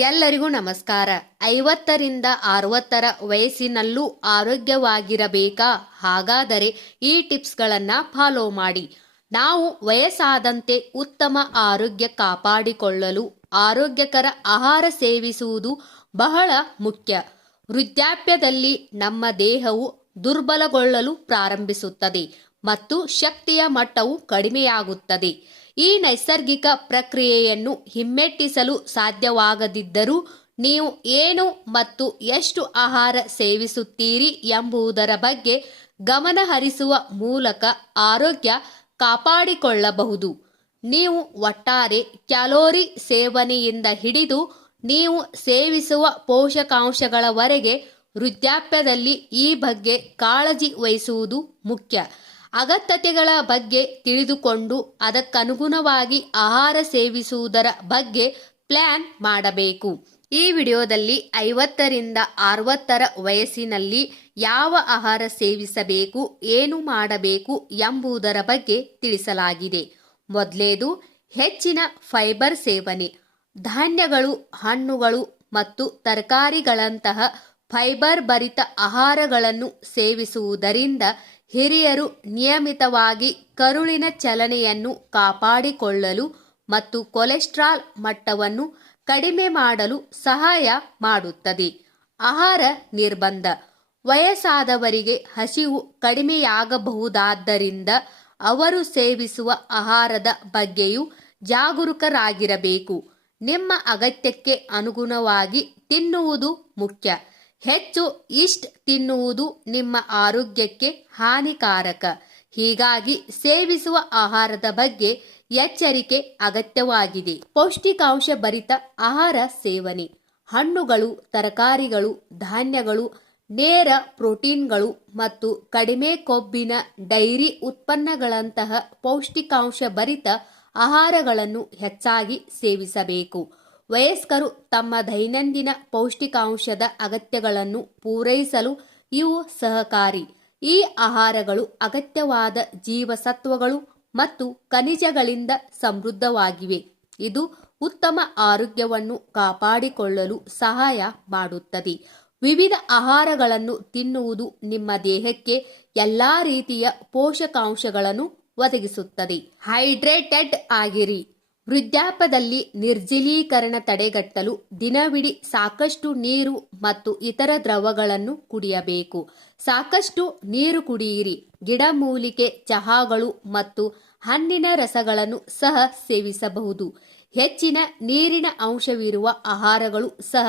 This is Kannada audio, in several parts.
ಎಲ್ಲರಿಗೂ ನಮಸ್ಕಾರ. 50ರಿಂದ 60ರ ವಯಸ್ಸಿನಲ್ಲೂ ಆರೋಗ್ಯವಾಗಿರಬೇಕಾ? ಹಾಗಾದರೆ ಈ ಟಿಪ್ಸ್ಗಳನ್ನು ಫಾಲೋ ಮಾಡಿ. ನಾವು ವಯಸ್ಸಾದಂತೆ ಉತ್ತಮ ಆರೋಗ್ಯ ಕಾಪಾಡಿಕೊಳ್ಳಲು ಆರೋಗ್ಯಕರ ಆಹಾರ ಸೇವಿಸುವುದು ಬಹಳ ಮುಖ್ಯ. ವೃದ್ಧಾಪ್ಯದಲ್ಲಿ ನಮ್ಮ ದೇಹವು ದುರ್ಬಲಗೊಳ್ಳಲು ಪ್ರಾರಂಭಿಸುತ್ತದೆ ಮತ್ತು ಶಕ್ತಿಯ ಮಟ್ಟವು ಕಡಿಮೆಯಾಗುತ್ತದೆ. ಈ ನೈಸರ್ಗಿಕ ಪ್ರಕ್ರಿಯೆಯನ್ನು ಹಿಮ್ಮೆಟ್ಟಿಸಲು ಸಾಧ್ಯವಾಗದಿದ್ದರೂ ನೀವು ಏನು ಮತ್ತು ಎಷ್ಟು ಆಹಾರ ಸೇವಿಸುತ್ತೀರಿ ಎಂಬುದರ ಬಗ್ಗೆ ಗಮನ ಹರಿಸುವ ಮೂಲಕ ಆರೋಗ್ಯ ಕಾಪಾಡಿಕೊಳ್ಳಬಹುದು. ನೀವು ಒಟ್ಟಾರೆ ಕ್ಯಾಲೋರಿ ಸೇವನೆಯಿಂದ ಹಿಡಿದು ನೀವು ಸೇವಿಸುವ ಪೋಷಕಾಂಶಗಳವರೆಗೆ ವೃದ್ಧಾಪ್ಯದಲ್ಲಿ ಈ ಬಗ್ಗೆ ಕಾಳಜಿ ವಹಿಸುವುದು ಮುಖ್ಯ. ಅಗತ್ಯತೆಗಳ ಬಗ್ಗೆ ತಿಳಿದುಕೊಂಡು ಅದಕ್ಕನುಗುಣವಾಗಿ ಆಹಾರ ಸೇವಿಸುವುದರ ಬಗ್ಗೆ ಪ್ಲಾನ್ ಮಾಡಬೇಕು. ಈ ವಿಡಿಯೋದಲ್ಲಿ 50ರಿಂದ 60ರ ವಯಸ್ಸಿನಲ್ಲಿ ಯಾವ ಆಹಾರ ಸೇವಿಸಬೇಕು, ಏನು ಮಾಡಬೇಕು ಎಂಬುದರ ಬಗ್ಗೆ ತಿಳಿಸಲಾಗಿದೆ. ಮೊದಲೇದು, ಹೆಚ್ಚಿನ ಫೈಬರ್ ಸೇವನೆ. ಧಾನ್ಯಗಳು, ಹಣ್ಣುಗಳು ಮತ್ತು ತರಕಾರಿಗಳಂತಹ ಫೈಬರ್ ಭರಿತ ಆಹಾರಗಳನ್ನು ಸೇವಿಸುವುದರಿಂದ ಹಿರಿಯರು ನಿಯಮಿತವಾಗಿ ಕರುಳಿನ ಚಲನೆಯನ್ನು ಕಾಪಾಡಿಕೊಳ್ಳಲು ಮತ್ತು ಕೊಲೆಸ್ಟ್ರಾಲ್ ಮಟ್ಟವನ್ನು ಕಡಿಮೆ ಮಾಡಲು ಸಹಾಯ ಮಾಡುತ್ತದೆ. ಆಹಾರ ನಿರ್ಬಂಧ. ವಯಸ್ಸಾದವರಿಗೆ ಹಸಿವು ಕಡಿಮೆಯಾಗಬಹುದಾದ್ದರಿಂದ ಅವರು ಸೇವಿಸುವ ಆಹಾರದ ಬಗ್ಗೆಯೂ ಜಾಗರೂಕರಾಗಿರಬೇಕು. ನಿಮ್ಮ ಅಗತ್ಯಕ್ಕೆ ಅನುಗುಣವಾಗಿ ತಿನ್ನುವುದು ಮುಖ್ಯ. ಹೆಚ್ಚು ಇಷ್ಟ ತಿನ್ನುವುದು ನಿಮ್ಮ ಆರೋಗ್ಯಕ್ಕೆ ಹಾನಿಕಾರಕ. ಹೀಗಾಗಿ ಸೇವಿಸುವ ಆಹಾರದ ಬಗ್ಗೆ ಎಚ್ಚರಿಕೆ ಅಗತ್ಯವಾಗಿದೆ. ಪೌಷ್ಟಿಕಾಂಶ ಭರಿತ ಆಹಾರ ಸೇವನೆ. ಹಣ್ಣುಗಳು, ತರಕಾರಿಗಳು, ಧಾನ್ಯಗಳು, ನೇರ ಪ್ರೋಟೀನ್ಗಳು ಮತ್ತು ಕಡಿಮೆ ಕೊಬ್ಬಿನ ಡೈರಿ ಉತ್ಪನ್ನಗಳಂತಹ ಪೌಷ್ಟಿಕಾಂಶ ಭರಿತ ಆಹಾರಗಳನ್ನು ಹೆಚ್ಚಾಗಿ ಸೇವಿಸಬೇಕು. ವಯಸ್ಕರು ತಮ್ಮ ದೈನಂದಿನ ಪೌಷ್ಟಿಕಾಂಶದ ಅಗತ್ಯಗಳನ್ನು ಪೂರೈಸಲು ಇವು ಸಹಕಾರಿ. ಈ ಆಹಾರಗಳು ಅಗತ್ಯವಾದ ಜೀವಸತ್ವಗಳು ಮತ್ತು ಖನಿಜಗಳಿಂದ ಸಮೃದ್ಧವಾಗಿವೆ. ಇದು ಉತ್ತಮ ಆರೋಗ್ಯವನ್ನು ಕಾಪಾಡಿಕೊಳ್ಳಲು ಸಹಾಯ ಮಾಡುತ್ತದೆ. ವಿವಿಧ ಆಹಾರಗಳನ್ನು ತಿನ್ನುವುದು ನಿಮ್ಮ ದೇಹಕ್ಕೆ ಎಲ್ಲಾ ರೀತಿಯ ಪೋಷಕಾಂಶಗಳನ್ನು ಒದಗಿಸುತ್ತದೆ. ಹೈಡ್ರೇಟೆಡ್ ಆಗಿರಿ. ವೃದ್ಧಾಪ್ಯದಲ್ಲಿ ನಿರ್ಜಲೀಕರಣ ತಡೆಗಟ್ಟಲು ದಿನವಿಡೀ ಸಾಕಷ್ಟು ನೀರು ಮತ್ತು ಇತರ ದ್ರವಗಳನ್ನು ಕುಡಿಯಬೇಕು. ಸಾಕಷ್ಟು ನೀರು ಕುಡಿಯಿರಿ. ಗಿಡಮೂಲಿಕೆ ಚಹಾಗಳು ಮತ್ತು ಹಣ್ಣಿನ ರಸಗಳನ್ನು ಸಹ ಸೇವಿಸಬಹುದು. ಹೆಚ್ಚಿನ ನೀರಿನ ಅಂಶವಿರುವ ಆಹಾರಗಳು ಸಹ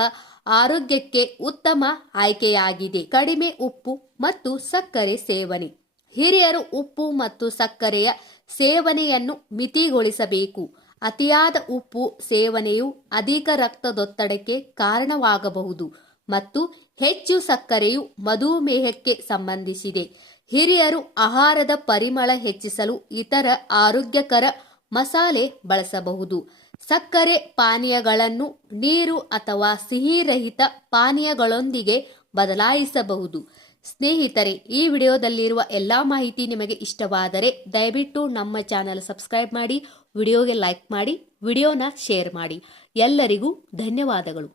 ಆರೋಗ್ಯಕ್ಕೆ ಉತ್ತಮ ಆಯ್ಕೆಯಾಗಿದೆ. ಕಡಿಮೆ ಉಪ್ಪು ಮತ್ತು ಸಕ್ಕರೆ ಸೇವನೆ. ಹಿರಿಯರು ಉಪ್ಪು ಮತ್ತು ಸಕ್ಕರೆಯ ಸೇವನೆಯನ್ನು ಮಿತಿಗೊಳಿಸಬೇಕು. ಅತಿಯಾದ ಉಪ್ಪು ಸೇವನೆಯು ಅಧಿಕ ರಕ್ತದೊತ್ತಡಕ್ಕೆ ಕಾರಣವಾಗಬಹುದು ಮತ್ತು ಹೆಚ್ಚು ಸಕ್ಕರೆಯು ಮಧುಮೇಹಕ್ಕೆ ಸಂಬಂಧಿಸಿದೆ. ಹಿರಿಯರು ಆಹಾರದ ಪರಿಮಳ ಹೆಚ್ಚಿಸಲು ಇತರ ಆರೋಗ್ಯಕರ ಮಸಾಲೆ ಬಳಸಬಹುದು. ಸಕ್ಕರೆ ಪಾನೀಯಗಳನ್ನು ನೀರು ಅಥವಾ ಸಿಹಿರಹಿತ ಪಾನೀಯಗಳೊಂದಿಗೆ ಬದಲಾಯಿಸಬಹುದು. ಸ್ನೇಹಿತರೆ, ಈ ವಿಡಿಯೋದಲ್ಲಿರುವ ಎಲ್ಲ ಮಾಹಿತಿ ನಿಮಗೆ ಇಷ್ಟವಾದರೆ ದಯವಿಟ್ಟು ನಮ್ಮ ಚಾನಲ್ ಸಬ್ಸ್ಕ್ರೈಬ್ ಮಾಡಿ, ವಿಡಿಯೋಗೆ ಲೈಕ್ ಮಾಡಿ, ವಿಡಿಯೋನ ಶೇರ್ ಮಾಡಿ. ಎಲ್ಲರಿಗೂ ಧನ್ಯವಾದಗಳು.